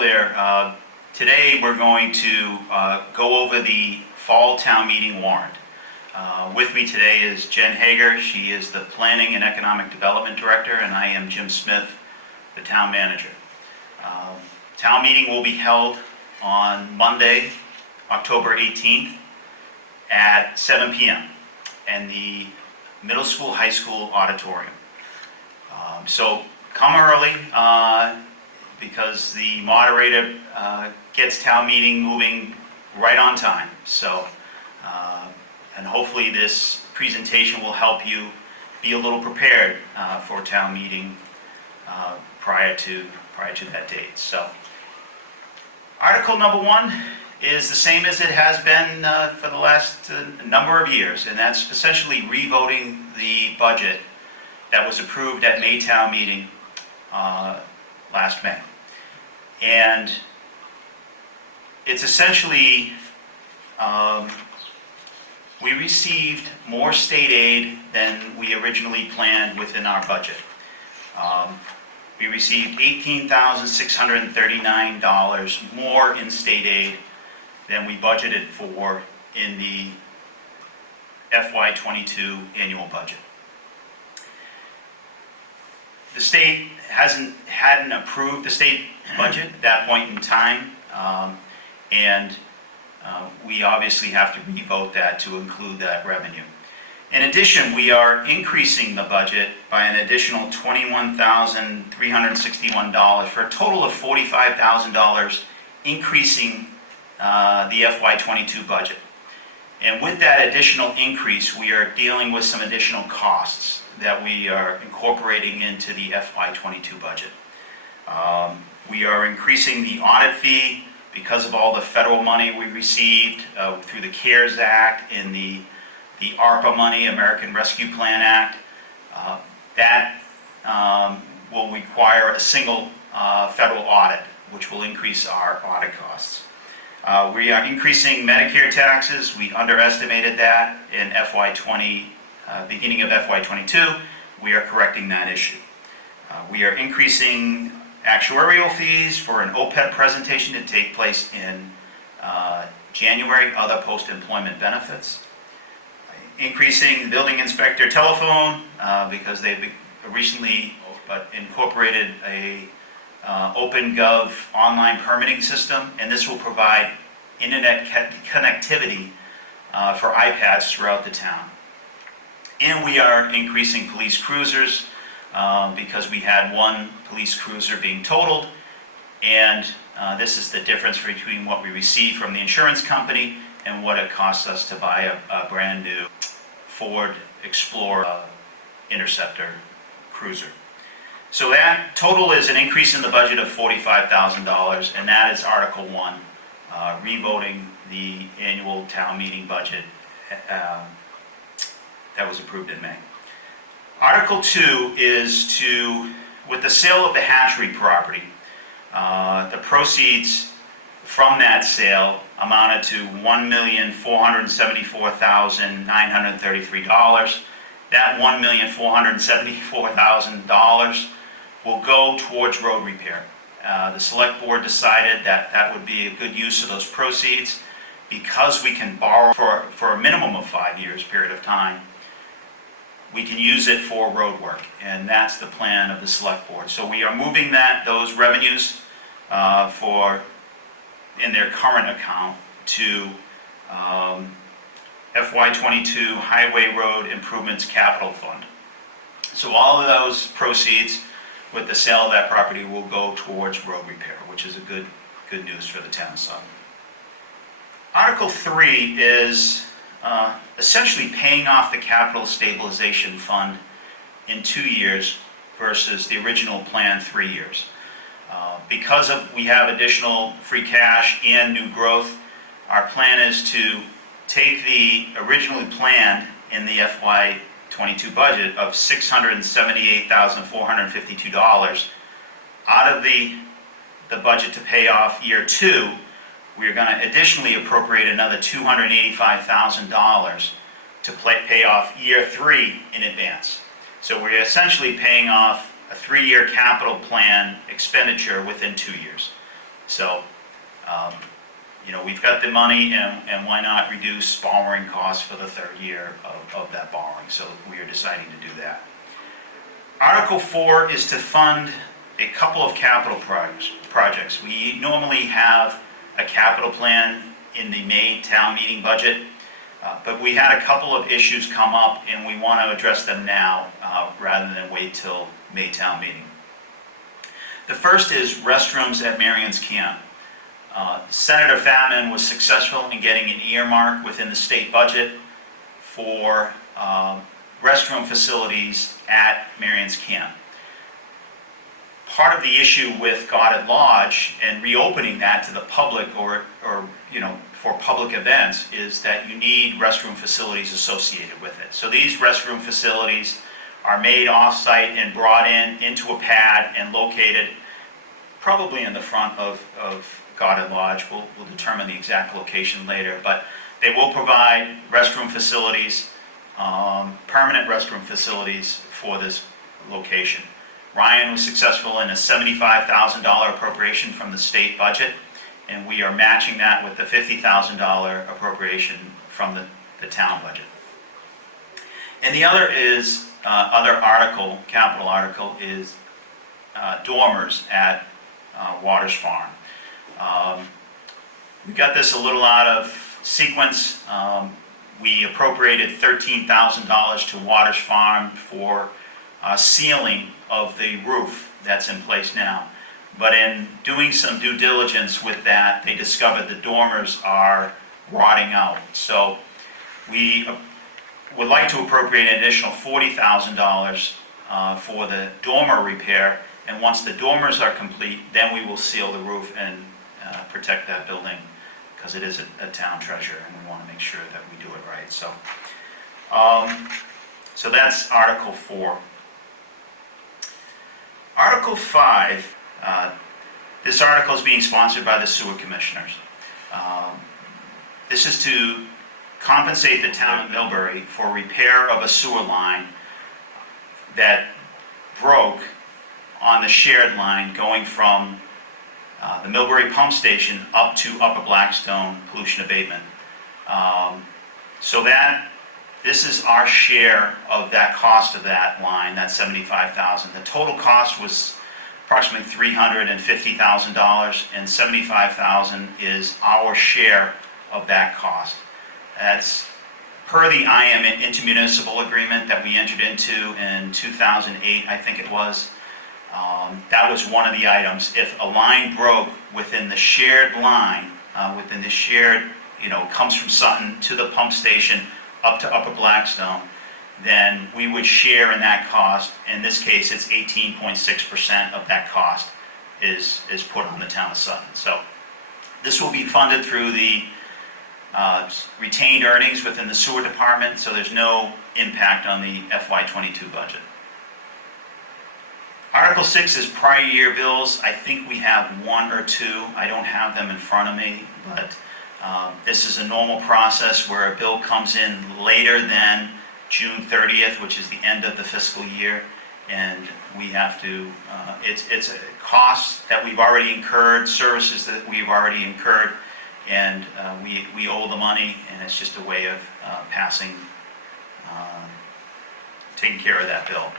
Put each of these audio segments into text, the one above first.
Hello there. Today we're going to go over the fall town meeting warrant. With me today is Jen Hager. She is the Planning and Economic Development Director, and I am Jim Smith, the Town Manager. Town meeting will be held on Monday, October 18th at 7 p.m. in the Middle School, High School Auditorium. So come early because the moderator gets town meeting moving right on time. So, and hopefully this presentation will help you be a little prepared for town meeting prior to that date. So, article number 1 is the same as it has been for the last number of years, and that's essentially revoting the budget that was approved at May town meeting last May. And it's essentially, we received more state aid than we originally planned within our budget. We received $18,639 more in state aid than we budgeted for in the FY22 annual budget. The state hadn't approved the state budget at that point in time, and we obviously have to revote that to include that revenue. In addition, we are increasing the budget by an additional $21,361 for a total of $45,000, increasing the FY22 budget. And with that additional increase, we are dealing with some additional costs that we are incorporating into the FY22 budget. We are increasing the audit fee because of all the federal money we received through the CARES Act and the ARPA money, American Rescue Plan Act. That will require a single federal audit, which will increase our audit costs. We are increasing Medicare taxes. We underestimated that in beginning of FY22. We are correcting that issue. We are increasing actuarial fees for an OPEB presentation to take place in January, other post-employment benefits. Increasing the building inspector telephone because they've recently incorporated a OpenGov online permitting system, and this will provide internet connectivity for iPads throughout the town. And we are increasing police cruisers because we had one police cruiser being totaled, and this is the difference between what we receive from the insurance company and what it costs us to buy a brand new Ford Explorer Interceptor cruiser. So that total is an increase in the budget of $45,000, and that is Article 1, revoting the annual town meeting budget that was approved in May. Article 2 is with the sale of the hatchery property, the proceeds from that sale amounted to $1,474,933. That $1,474,000 will go towards road repair. The select board decided that that would be a good use of those proceeds because we can borrow for a minimum of 5 years period of time. We can use it for road work, and that's the plan of the select board. So we are moving those revenues in their current account to FY22 Highway Road Improvements Capital Fund. So all of those proceeds with the sale of that property will go towards road repair, which is a good news for the town of Sutton. Article 3 is essentially paying off the capital stabilization fund in 2 years versus the original plan 3 years. Because we have additional free cash and new growth, our plan is to take the originally planned in the FY22 budget of $678,452 out of the budget to pay off year 2. We're going to additionally appropriate another $285,000 to pay off year 3 in advance. So we're essentially paying off a 3-year capital plan expenditure within 2 years. So, we've got the money, and why not reduce borrowing costs for the third year of that borrowing? So we are deciding to do that. Article 4 is to fund a couple of capital projects. We normally have a capital plan in the May town meeting budget, but we had a couple of issues come up, and we want to address them now rather than wait till May town meeting. The first is restrooms at Marion's Camp. Senator Fatman was successful in getting an earmark within the state budget for restroom facilities at Marion's Camp. Part of the issue with Goddard Lodge and reopening that to the public or for public events is that you need restroom facilities associated with it. So these restroom facilities are made off-site and brought into a pad and located probably in the front of Goddard Lodge. We'll determine the exact location later, but they will provide restroom facilities, permanent restroom facilities for this location. Ryan was successful in a $75,000 appropriation from the state budget, and we are matching that with the $50,000 appropriation from the town budget. And the other is, capital article, is dormers at Waters Farm. We got this a little out of sequence. We appropriated $13,000 to Waters Farm for sealing of the roof that's in place now. But in doing some due diligence with that, they discovered the dormers are rotting out. So we would like to appropriate an additional $40,000 for the dormer repair. And once the dormers are complete, then we will seal the roof and protect that building, because it is a town treasure, and we want to make sure that we do it right. So that's Article 4. Article 5, this article is being sponsored by the sewer commissioners. This is to compensate the town of Millbury for repair of a sewer line that broke on the shared line going from the Millbury pump station up to Upper Blackstone pollution abatement. So this is our share of that cost of that line, that $75,000. The total cost was approximately $350,000, and $75,000 is our share of that cost. That's per the IM intermunicipal agreement that we entered into in 2008, I think it was. That was one of the items. If a line broke within the shared line, comes from Sutton to the pump station up to Upper Blackstone, then we would share in that cost. In this case, it's 18.6% of that cost is put on the town of Sutton. So this will be funded through the retained earnings within the sewer department, so there's no impact on the FY22 budget. Article 6 is prior year bills. I think we have one or two. I don't have them in front of me, but this is a normal process where a bill comes in later than June 30th, which is the end of the fiscal year, and we have to, it's a cost that we've already incurred, services that we've already incurred, and we owe the money, and it's just a way of taking care of that bill.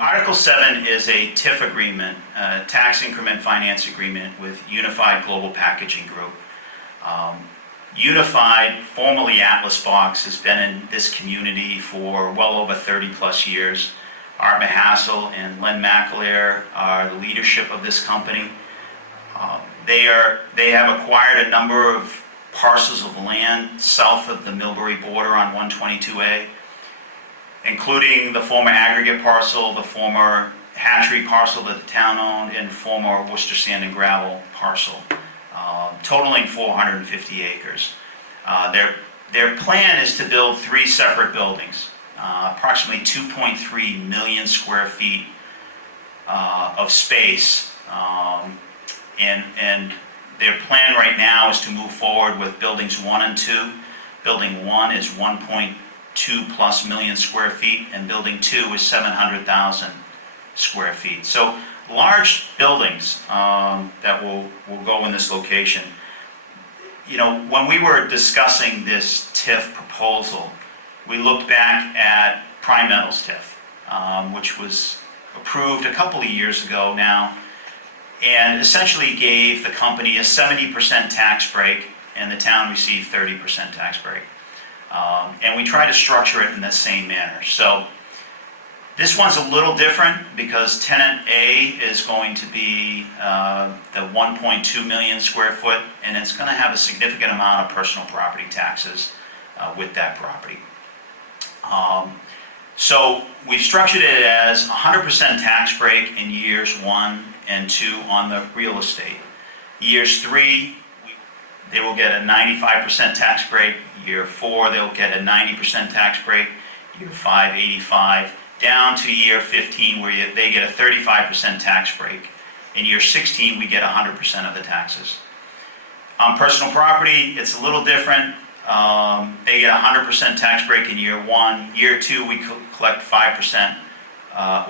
Article 7 is a TIF agreement, tax increment finance agreement with Unified Global Packaging Group. Unified, formerly Atlas Box, has been in this community for well over 30 plus years. Art Mahassel and Len McAleer are the leadership of this company. They have acquired a number of parcels of land south of the Millbury border on 122A, including the former aggregate parcel, the former hatchery parcel that the town owned, and former Worcester Sand and Gravel parcel, totaling 450 acres. Their plan is to build 3 separate buildings, approximately 2.3 million square feet of space, and their plan right now is to move forward with buildings 1 and 2. Building 1 is 1.2 plus million square feet, and building 2 is 700,000 square feet. So large buildings that will go in this location. You know, when we were discussing this TIF proposal, we looked back at Prime Metals TIF, which was approved a couple of years ago now, and essentially gave the company a 70% tax break, and the town received 30% tax break. And we try to structure it in the same manner. So this one's a little different because tenant A is going to be the 1.2 million square foot, and it's going to have a significant amount of personal property taxes with that property. So we've structured it as 100% tax break in years 1 and 2 on the real estate. Years 3, they will get a 95% tax break. Year 4, they'll get a 90% tax break. Year 5, 85. Down to year 15, where they get a 35% tax break. In year 16, we get 100% of the taxes. On personal property, it's a little different. They get a 100% tax break in year 1. Year 2, we collect 5%,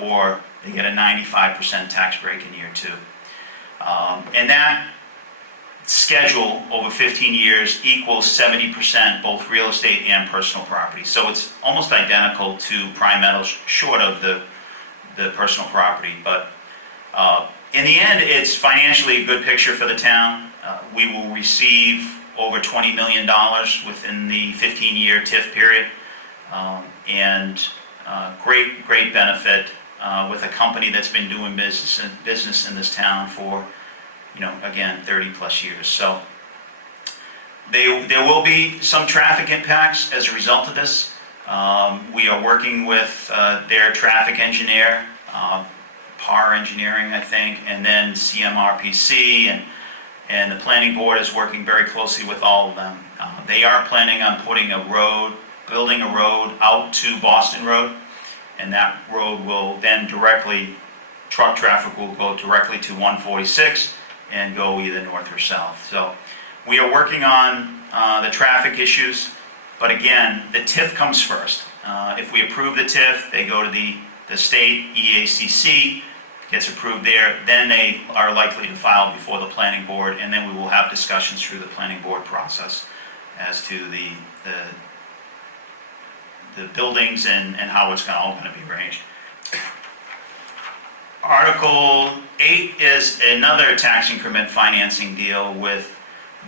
or they get a 95% tax break in year 2. And that schedule over 15 years equals 70% both real estate and personal property. So it's almost identical to Prime Metals, short of the personal property. But in the end, it's financially a good picture for the town. We will receive over $20 million within the 15-year TIF period, and great benefit with a company that's been doing business in this town for, you know, again, 30 plus years. So there will be some traffic impacts as a result of this. We are working with their traffic engineer, PAR Engineering, I think, and then CMRPC, and the planning board is working very closely with all of them. They are planning on building a road out to Boston Road, and that road will then truck traffic will go directly to 146 and go either north or south. So we are working on the traffic issues, but again, the TIF comes first. If we approve the TIF, they go to the state EACC, gets approved there, then they are likely to file before the planning board, and then we will have discussions through the planning board process as to the buildings and how it's all going to be arranged. Article 8 is another tax increment financing deal with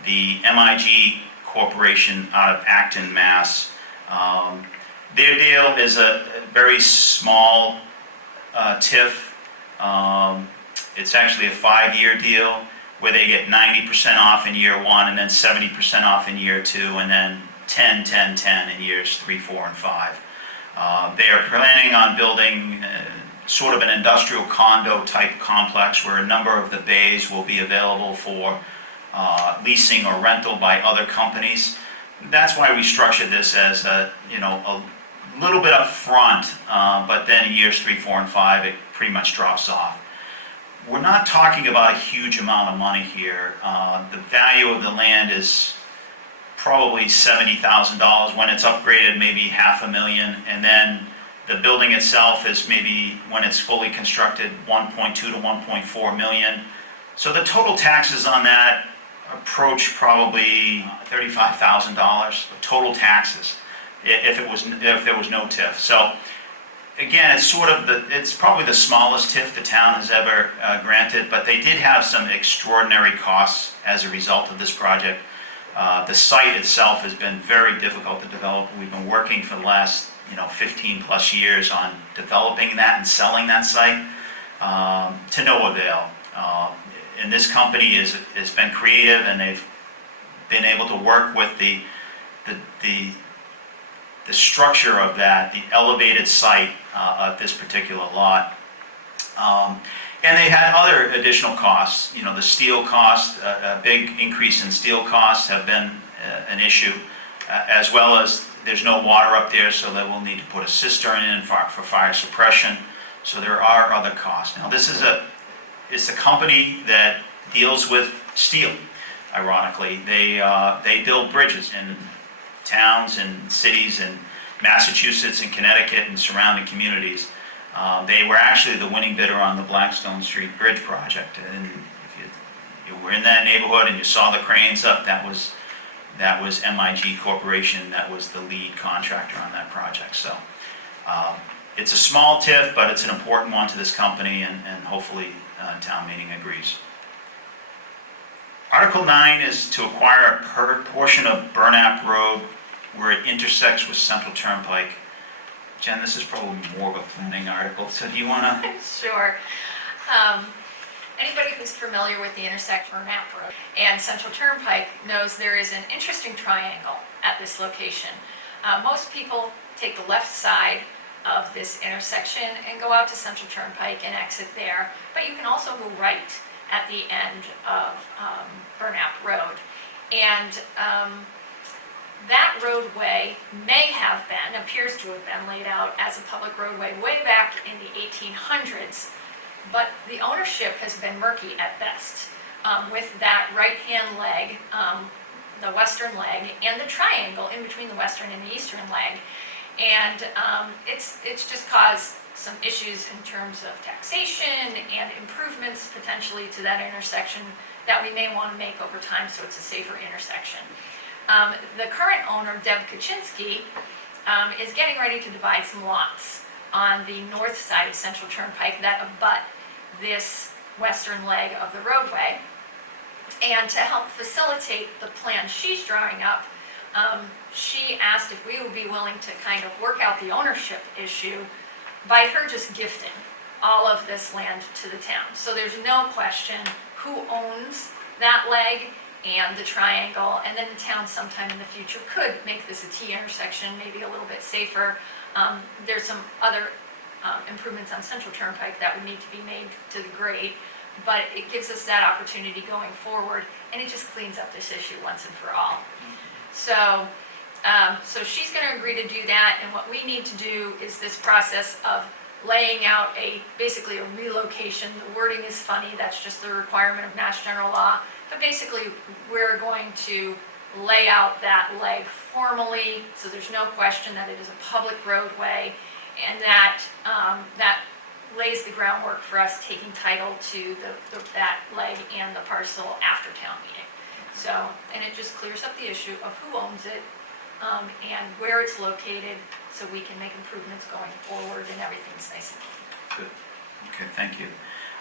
the MIG Corporation out of Acton, Mass. Their deal is a very small TIF. It's actually a 5-year deal where they get 90% off in year 1, and then 70% off in year 2, and then 10, 10, 10 in years 3, 4, and 5. They are planning on building sort of an industrial condo type complex where a number of the bays will be available for leasing or rental by other companies. That's why we structured this as a little bit up front, but then in years 3, 4, and 5 it pretty much drops off. We're not talking about a huge amount of money here. The value of the land is probably $70,000. When it's upgraded, maybe $500,000, and then the building itself is maybe, when it's fully constructed, 1.2 to 1.4 million. So the total taxes on that approach probably $35,000 total taxes if there was no TIF. So again, it's probably the smallest TIF the town has ever granted, but they did have some extraordinary costs as a result of this project. The site itself has been very difficult to develop. We've been working for the last 15 plus years on developing that and selling that site to no avail. And this company has been creative, and they've been able to work with the structure of that, the elevated site at this particular lot. And they had other additional costs. The steel cost, a big increase in steel costs have been an issue, as well as there's no water up there, so they will need to put a cistern in for fire suppression. So there are other costs. Now it's a company that deals with steel, ironically. They build bridges in towns and cities in Massachusetts and Connecticut and surrounding communities. They were actually the winning bidder on the Blackstone Street Bridge project, and if you were in that neighborhood and you saw the cranes up, that was MIG Corporation, that was the lead contractor on that project. So it's a small TIF, but it's an important one to this company, and hopefully town meeting agrees. Article 9 is to acquire a portion of Burnap Road where it intersects with Central Turnpike. Jen, this is probably more of a planning article, so do you want to? Sure. Anybody who's familiar with the intersection of Burnap Road and Central Turnpike knows there is an interesting triangle at this location. Most people take the left side of this intersection and go out to Central Turnpike and exit there, but you can also go right at the end of Burnap Road. And that roadway appears to have been laid out as a public roadway way back in the 1800s, but the ownership has been murky at best, with that right-hand leg, the western leg, and the triangle in between the western and the eastern leg. And it's just caused some issues in terms of taxation and improvements potentially to that intersection that we may want to make over time so it's a safer intersection. The current owner, Deb Kaczynski, is getting ready to divide some lots on the north side of Central Turnpike that abut this western leg of the roadway. And to help facilitate the plan she's drawing up, she asked if we would be willing to kind of work out the ownership issue by her just gifting all of this land to the town. So there's no question who owns that leg and the triangle, and then the town sometime in the future could make this a T intersection, maybe a little bit safer. There's some other improvements on Central Turnpike that would need to be made to the grade, but it gives us that opportunity going forward, and it just cleans up this issue once and for all. So she's going to agree to do that, and what we need to do is this process of laying out basically a relocation. The wording is funny, that's just the requirement of Mass General Law, but basically we're going to lay out that leg formally, so there's no question that it is a public roadway, and that lays the groundwork for us taking title to that leg and the parcel after town meeting. So, and it just clears up the issue of who owns it and where it's located, so we can make improvements going forward and everything's nice and clean. Good. Okay, thank you.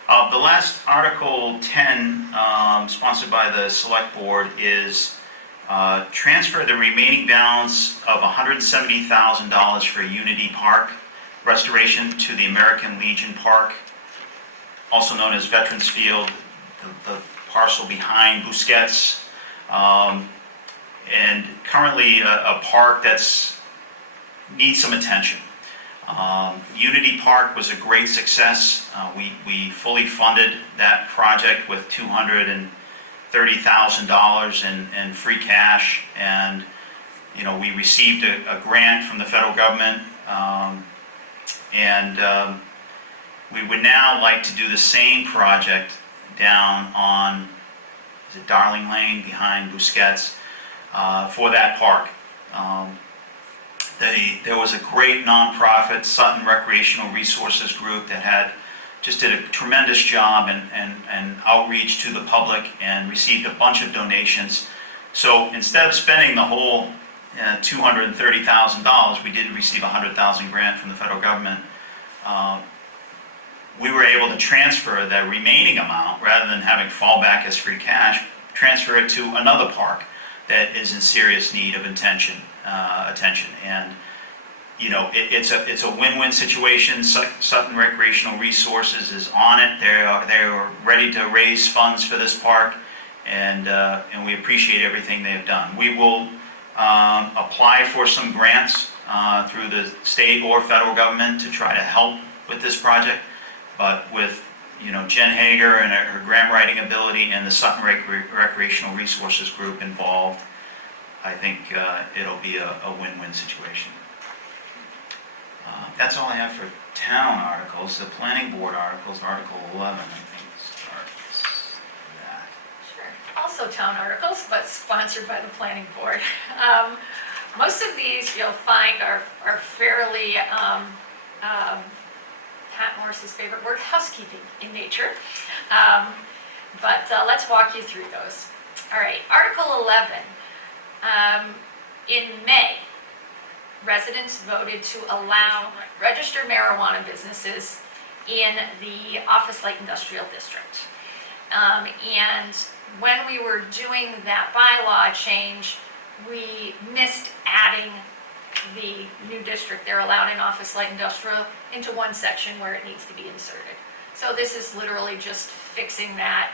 The last Article 10, sponsored by the Select Board, is transfer the remaining balance of $170,000 for Unity Park restoration to the American Legion Park, also known as Veterans Field, the parcel behind Busquets, and currently a park that's needs some attention. Unity Park was a great success. We fully funded that project with $230,000 in free cash, and we received a grant from the federal government, and we would now like to do the same project down on, is it Darling Lane behind Busquets, for that park. There was a great nonprofit, Sutton Recreational Resources Group, that did a tremendous job and outreach to the public and received a bunch of donations. So instead of spending the whole $230,000, we did receive a $100,000 grant from the federal government. We were able to transfer the remaining amount, rather than having fallback as free cash, transfer it to another park that is in serious need of attention. And it's a win-win situation. Sutton Recreational Resources is on it. They are ready to raise funds for this park, and we appreciate everything they have done. We will apply for some grants through the state or federal government to try to help with this project, but with Jen Hager and her grant writing ability and the Sutton Recreational Resources Group involved, I think it'll be a win-win situation. That's all I have for town articles. The planning board articles, Article 11, I think, starts that. Sure. Also town articles, but sponsored by the planning board. Most of these you'll find are fairly Pat Morris's favorite word, housekeeping in nature. But let's walk you through those. All right, Article 11. In May, residents voted to allow registered marijuana businesses in the Office Light Industrial District. And when we were doing that bylaw change, we missed adding the new district. They're allowed in Office Light Industrial into one section where it needs to be inserted. So this is literally just fixing that,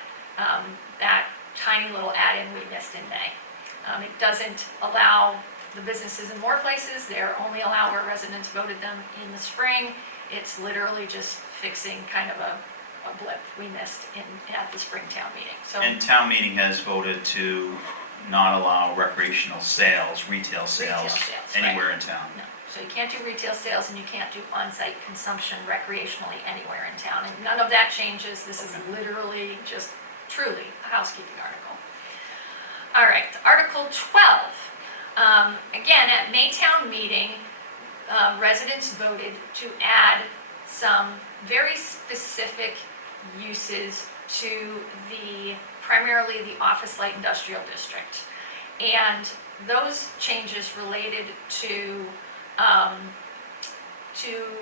that tiny little add-in we missed in May. It doesn't allow the businesses in more places. They're only allow where residents voted them in the spring. It's literally just fixing kind of a blip we missed at the spring town meeting. So, And town meeting has voted to not allow recreational sales, retail sales, anywhere in town. no. So you can't do retail sales and you can't do on-site consumption recreationally anywhere in town. And none of that changes. This is literally just truly a housekeeping article. All right, Article 12. Again, at Maytown meeting, residents voted to add some very specific uses to primarily the Office Light Industrial District. And those changes related to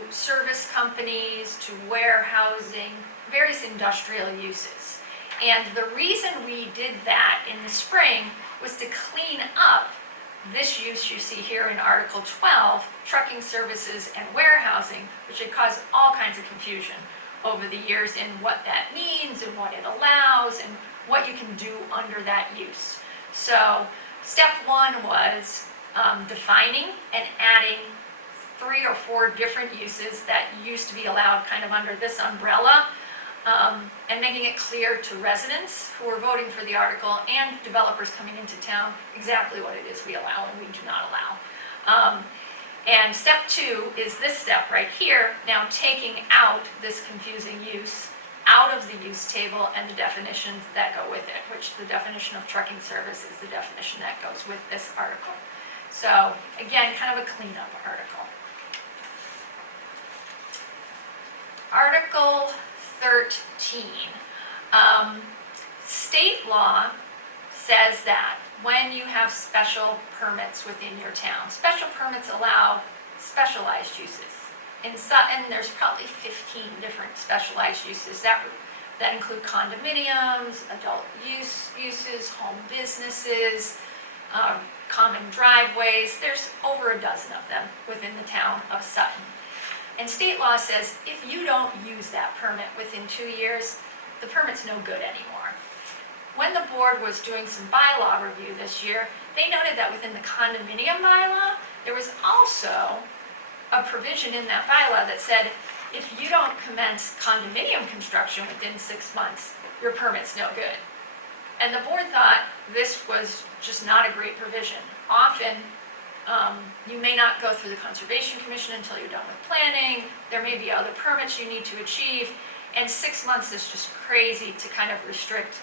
service companies, to warehousing, various industrial uses. And the reason we did that in the spring was to clean up this use you see here in Article 12, trucking services and warehousing, which had caused all kinds of confusion over the years in what that means and what it allows and what you can do under that use. So step one was defining and adding 3 or 4 different uses that used to be allowed kind of under this umbrella, and making it clear to residents who are voting for the article and developers coming into town exactly what it is we allow and we do not allow. And step 2 is this step right here, now taking out this confusing use out of the use table and the definitions that go with it, which the definition of trucking service is the definition that goes with this article. So again, kind of a cleanup article. Article 13. State law says that when you have special permits within your town, special permits allow specialized uses. In Sutton, there's probably 15 different specialized uses that include condominiums, adult uses, home businesses, common driveways. There's over a dozen of them within the town of Sutton. And state law says if you don't use that permit within 2 years, the permit's no good anymore. When the board was doing some bylaw review this year, they noted that within the condominium bylaw, there was also a provision in that bylaw that said if you don't commence condominium construction within 6 months, your permit's no good. And the board thought this was just not a great provision. Often, you may not go through the Conservation Commission until you're done with planning. There may be other permits you need to achieve, and 6 months is just crazy to kind of restrict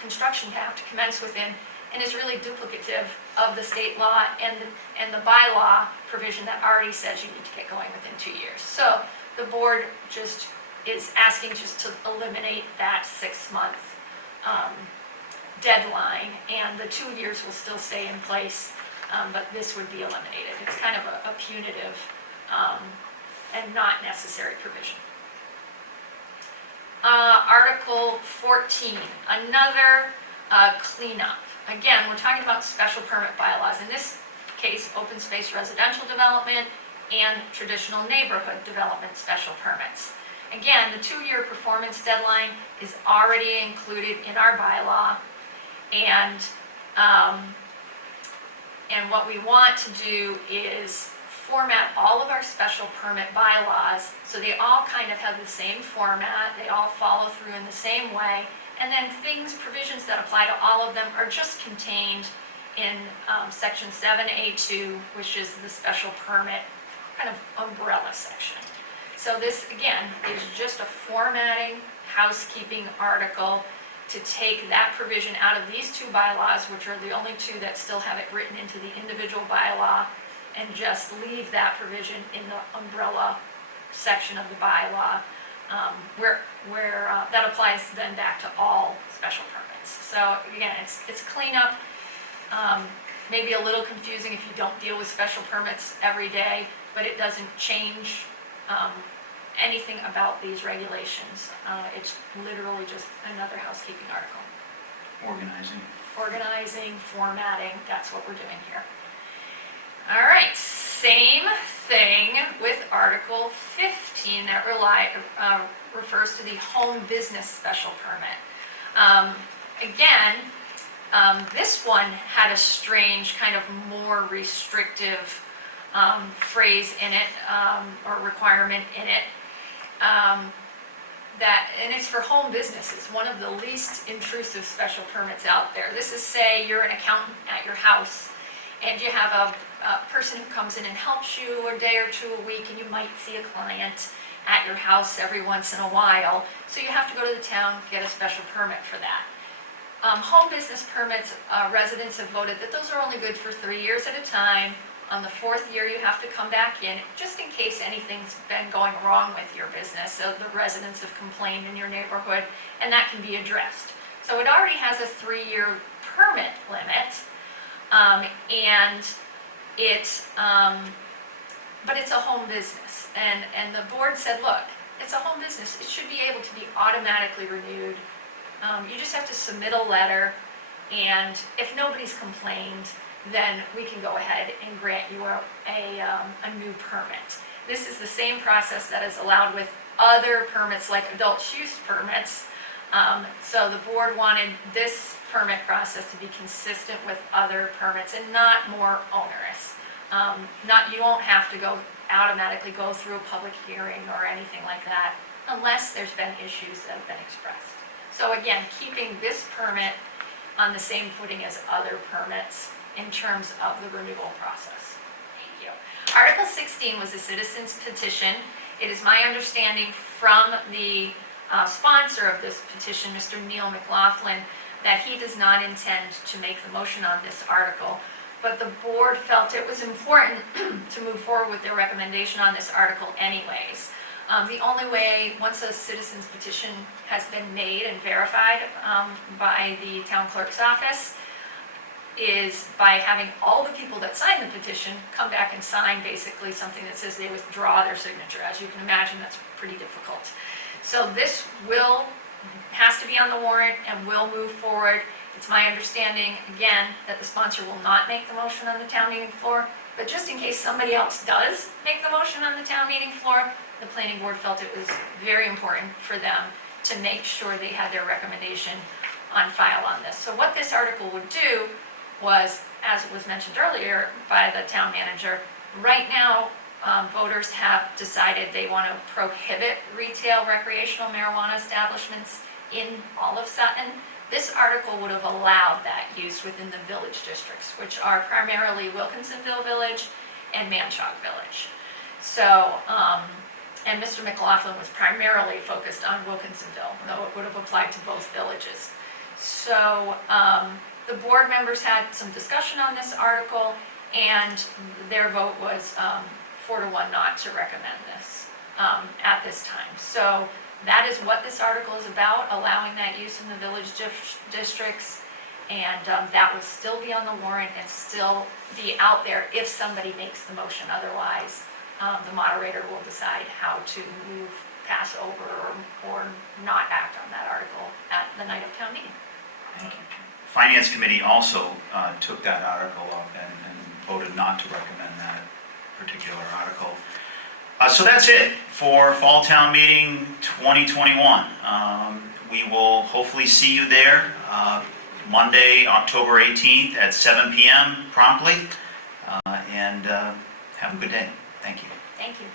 construction to have to commence within, and is really duplicative of the state law and the bylaw provision that already says you need to get going within 2 years. So the board just is asking just to eliminate that 6-month deadline, and the 2 years will still stay in place, but this would be eliminated. It's kind of a punitive and not necessary provision. Article 14, another cleanup. Again, we're talking about special permit bylaws. In this case, open space residential development and traditional neighborhood development special permits. Again, the 2-year performance deadline is already included in our bylaw, and what we want to do is format all of our special permit bylaws so they all kind of have the same format, they all follow through in the same way, and then provisions that apply to all of them are just contained in section 7A2, which is the special permit kind of umbrella section. So this, again, is just a formatting, housekeeping article to take that provision out of these 2 bylaws, which are the only 2 that still have it written into the individual bylaw, and just leave that provision in the umbrella section of the bylaw, where that applies then back to all special permits. So again, it's cleanup, maybe a little confusing if you don't deal with special permits every day, but it doesn't change anything about these regulations. It's literally just another housekeeping article. Organizing, formatting, that's what we're doing here. All right, same thing with Article 15 that refers to the home business special permit. Again, this one had a strange kind of more restrictive phrase in it, or requirement in it. And it's for home businesses, one of the least intrusive special permits out there. This is, say you're an accountant at your house and you have a person who comes in and helps you a day or two a week, and you might see a client at your house every once in a while, so you have to go to the town, get a special permit for that. Home business permits, residents have voted that those are only good for 3 years at a time. On the 4th year, you have to come back in, just in case anything's been going wrong with your business. So the residents have complained in your neighborhood, and that can be addressed. So it already has a 3-year permit limit, but it's a home business. And the board said, look, it's a home business. It should be able to be automatically renewed. You just have to submit a letter, and if nobody's complained, then we can go ahead and grant you a new permit. This is the same process that is allowed with other permits like adult use permits. So the board wanted this permit process to be consistent with other permits and not more onerous. You won't have to automatically go through a public hearing or anything like that unless there's been issues that have been expressed. So again, keeping this permit on the same footing as other permits in terms of the renewal process. Thank you. Article 16 was a citizen's petition. It is my understanding from the sponsor of this petition, Mr. Neil McLaughlin, that he does not intend to make the motion on this article, but the board felt it was important to move forward with their recommendation on this article anyways. The only way, once a citizen's petition has been made and verified by the town clerk's office, is by having all the people that signed the petition come back and sign basically something that says they withdraw their signature. As you can imagine, that's pretty difficult. So this has to be on the warrant and will move forward. It's my understanding, again, that the sponsor will not make the motion on the town meeting floor, but just in case somebody else does make the motion on the town meeting floor, the planning board felt it was very important for them to make sure they had their recommendation on file on this. So what this article would do was, as was mentioned earlier by the town manager, right now voters have decided they want to prohibit retail recreational marijuana establishments in all of Sutton. This article would have allowed that use within the village districts, which are primarily Wilkinsonville Village and Manchog Village. So, and Mr. McLaughlin was primarily focused on Wilkinsonville, though it would have applied to both villages. So, the board members had some discussion on this article, and their vote was 4-1 not to recommend this at this time. So that is what this article is about, allowing that use in the village districts, and that will still be on the warrant and still be out there if somebody makes the motion. Otherwise, the moderator will decide how to move, pass over, or not act on that article at the night of town meeting. Thank you. Finance Committee also took that article up and voted not to recommend that particular article. So that's it for Fall Town Meeting 2021. We will hopefully see you there Monday, October 18th at 7 p.m. promptly. And have a good day. Thank you. Thank you.